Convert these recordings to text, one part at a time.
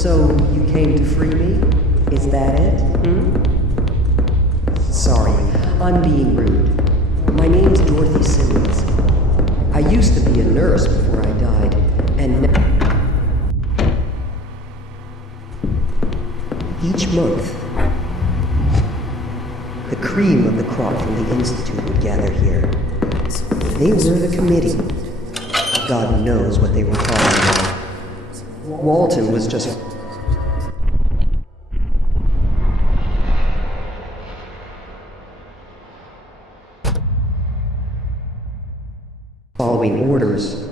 So, you came to free me? Is that it? Sorry, I'm being rude. My name's Dorothy Simmons. I used to be a nurse before I died, and each month, the cream of the crop from the Institute would gather here. They were the committee. God knows what they were talking about. Walton was just following orders,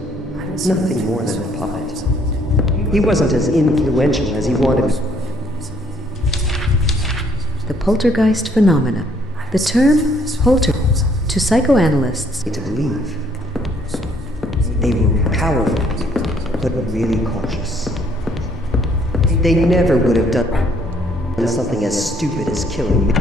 nothing more than a puppet. He wasn't as influential as he wanted. The poltergeist phenomena. The term polter to psychoanalysts To believe. They were powerful, but really cautious. They never would have done something as stupid as killing me.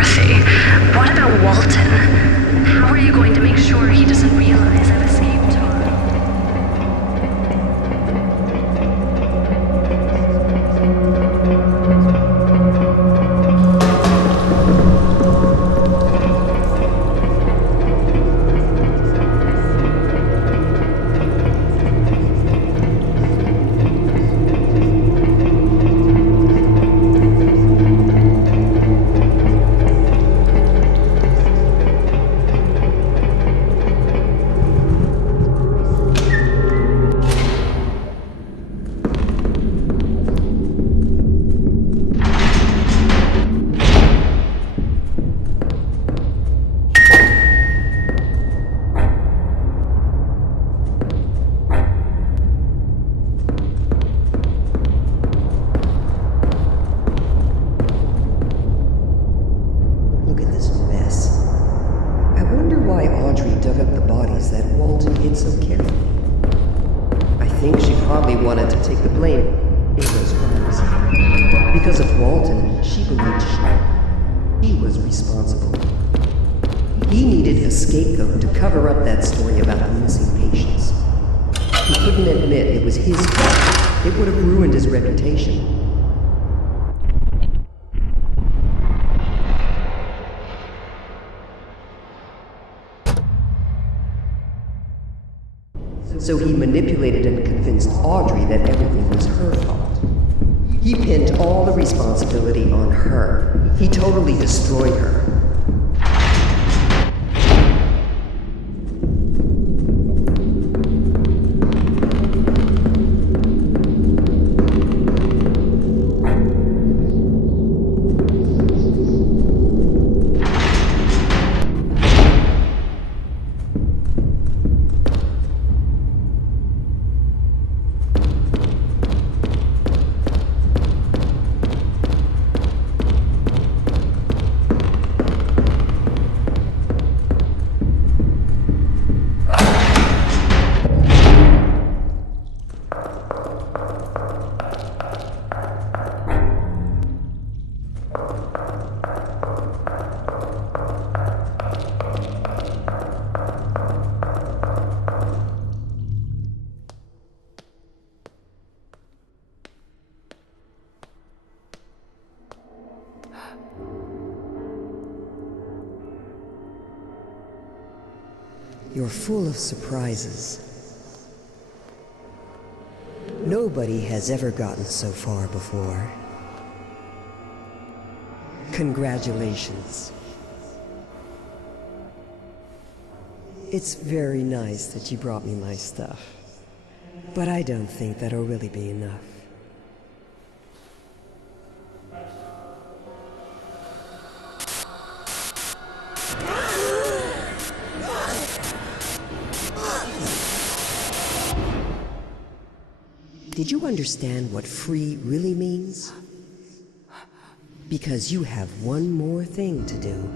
Dorothy, what about Walton? How are you going to make sure he doesn't realize I've escaped tomorrow? Look at this mess. I wonder why Audrey dug up the bodies that Walton hid so carefully. I think she probably wanted to take the blame in those crimes. Because of Walton, she believed he was responsible. He needed a scapegoat to cover up that story about the missing patients. He couldn't admit it was his fault. It would have ruined his reputation. So he manipulated and convinced Audrey that everything was her fault. He pinned all the responsibility on her. He totally destroyed her. You're full of surprises. Nobody has ever gotten so far before. Congratulations. It's very nice that you brought me my stuff, but I don't think that'll really be enough. Did you understand what free really means? Because you have one more thing to do.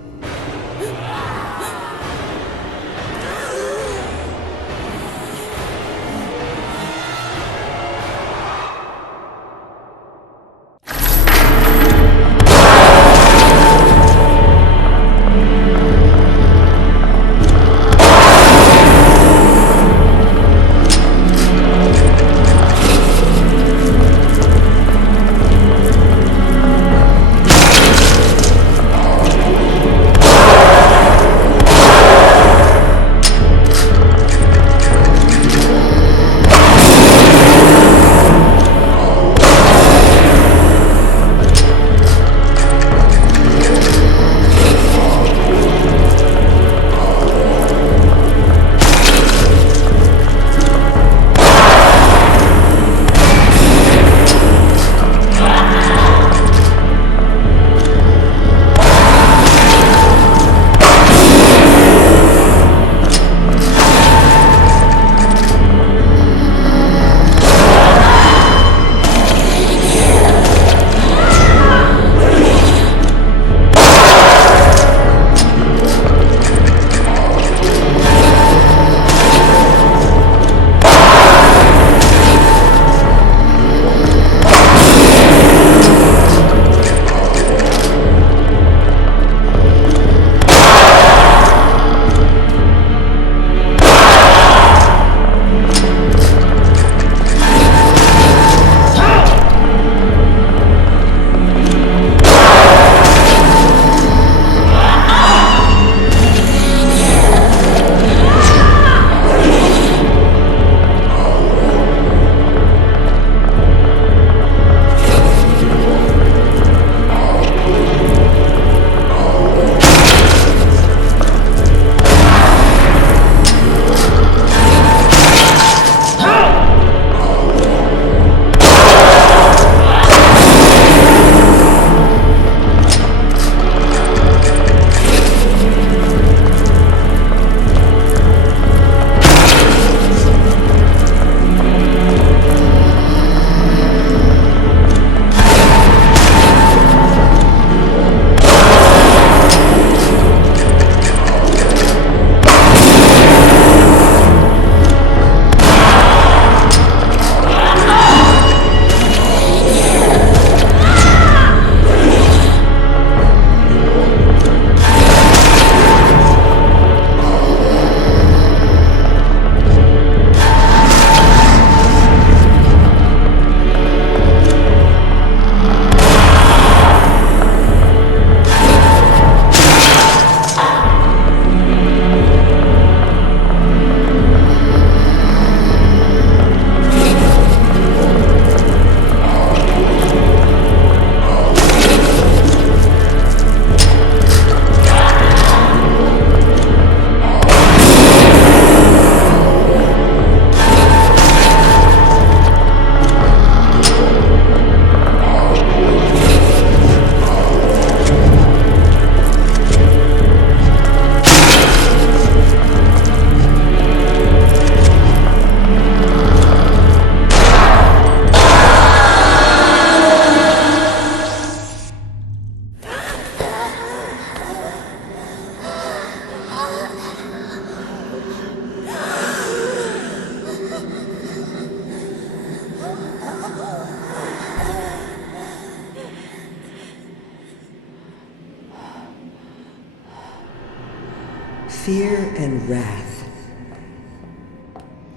fear and wrath.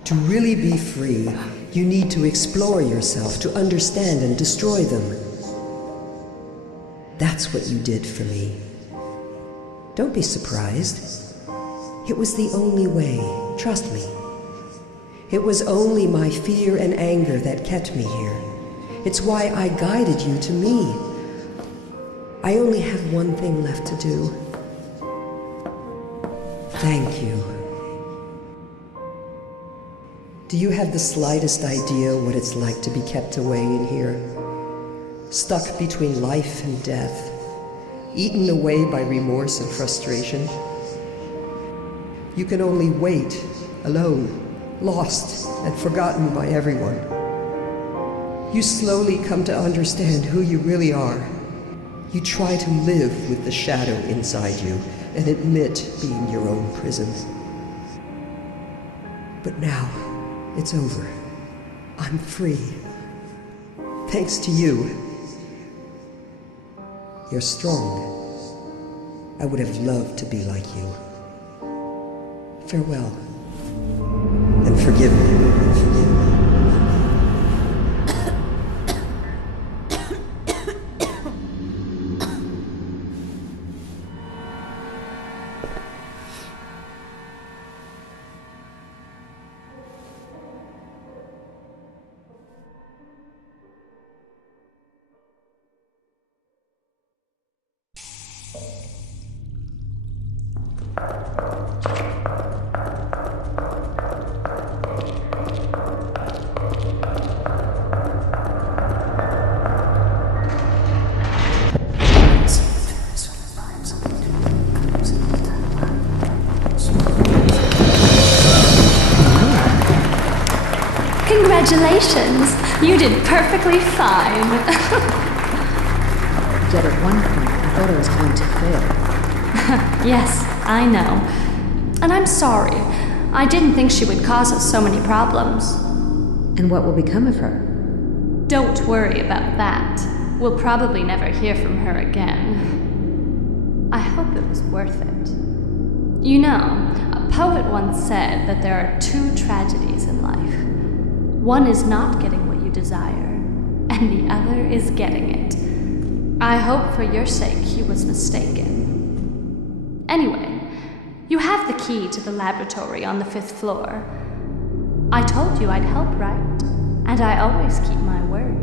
To really be free, you need to explore yourself, to understand and destroy them. That's what you did for me. Don't be surprised. It was the only way, trust me. It was only my fear and anger that kept me here. It's why I guided you to me. I only have one thing left to do. Thank you. Do you have the slightest idea what it's like to be kept away in here? Stuck between life and death, eaten away by remorse and frustration. You can only wait, alone, lost and forgotten by everyone. You slowly come to understand who you really are. You try to live with the shadow inside you and admit being your own prison. But now, it's over. I'm free. Thanks to you. You're strong. I would have loved to be like you. Farewell. And forgive me. Congratulations! You did perfectly fine. Yet at one point, I thought I was going to fail. Yes, I know. And I'm sorry. I didn't think she would cause us so many problems. And what will become of her? Don't worry about that. We'll probably never hear from her again. I hope it was worth it. You know, a poet once said that there are two tragedies in life. One is not getting what you desire, and the other is getting it. I hope for your sake he was mistaken. Anyway, you have the key to the laboratory on the 5th floor. I told you I'd help, right? And I always keep my word.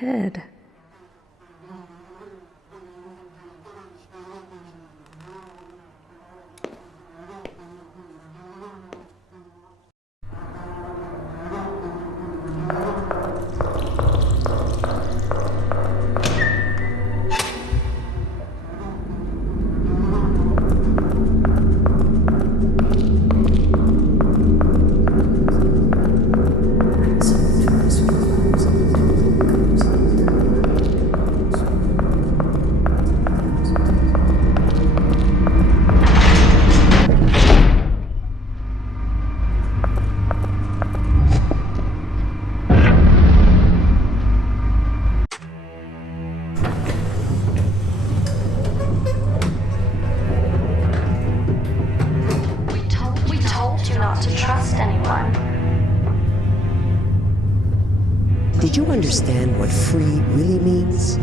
Head. Did you understand what free really means?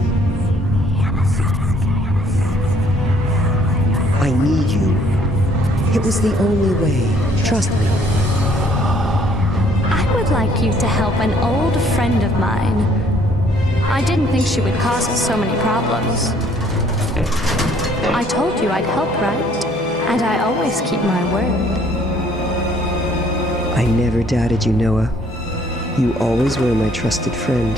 I need you. It was the only way. Trust me. I would like you to help an old friend of mine. I didn't think she would cause us so many problems. I told you I'd help, right? And I always keep my word. I never doubted you, Noah. You always were my trusted friend.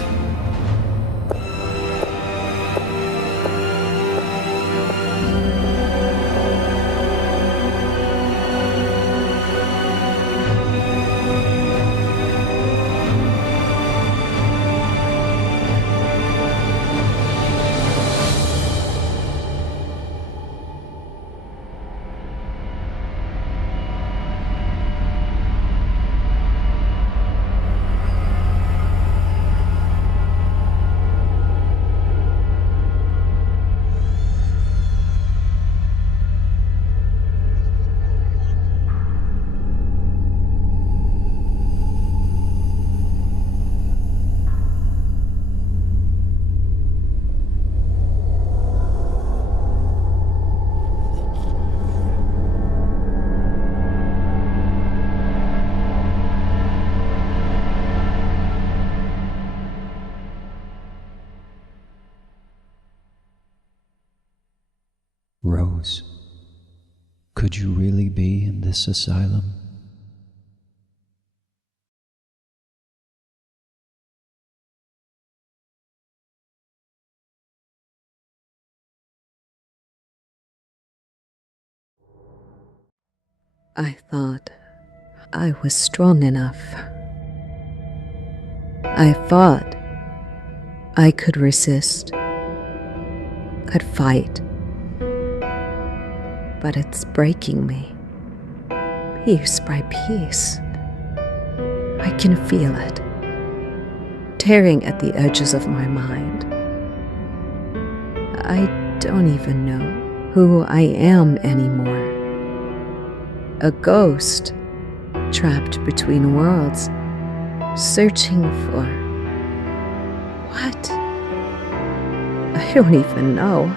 Could you really be in this asylum? I thought I was strong enough. I thought I could resist, could fight. But it's breaking me, piece by piece. I can feel it, tearing at the edges of my mind. I don't even know who I am anymore. A ghost, trapped between worlds, searching for what? I don't even know.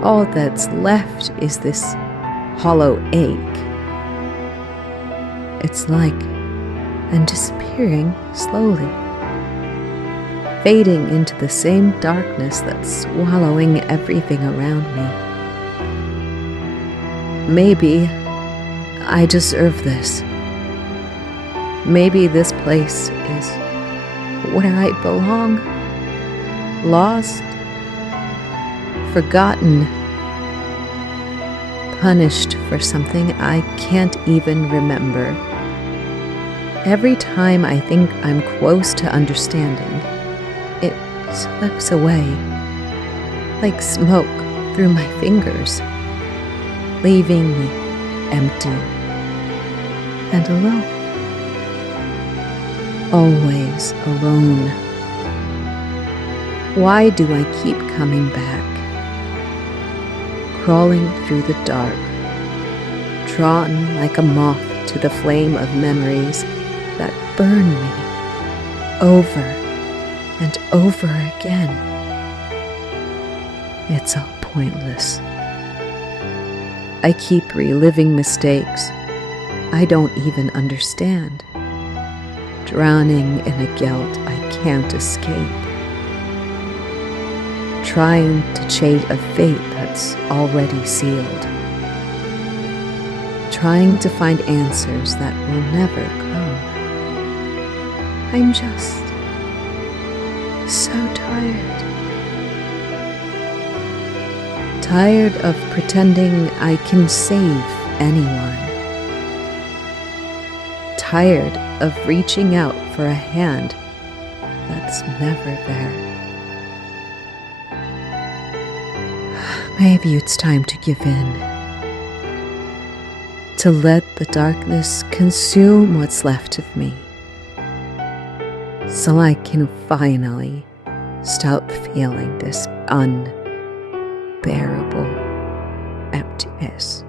All that's left is this hollow ache. It's like I'm disappearing slowly, fading into the same darkness that's swallowing everything around me. Maybe I deserve this. Maybe this place is where I belong. Lost, forgotten, punished for something I can't even remember. Every time I think I'm close to understanding, it slips away, like smoke through my fingers, leaving me empty and alone. Always alone. Why do I keep coming back? Crawling through the dark, drawn like a moth to the flame of memories that burn me over and over again. It's all pointless. I keep reliving mistakes I don't even understand, drowning in a guilt I can't escape, trying to change a fate that's already sealed, trying to find answers that will never come. I'm just so tired. Tired of pretending I can save anyone. Tired of reaching out for a hand that's never there. Maybe it's time to give in. To let the darkness consume what's left of me. So I can finally stop feeling this unbearable emptiness.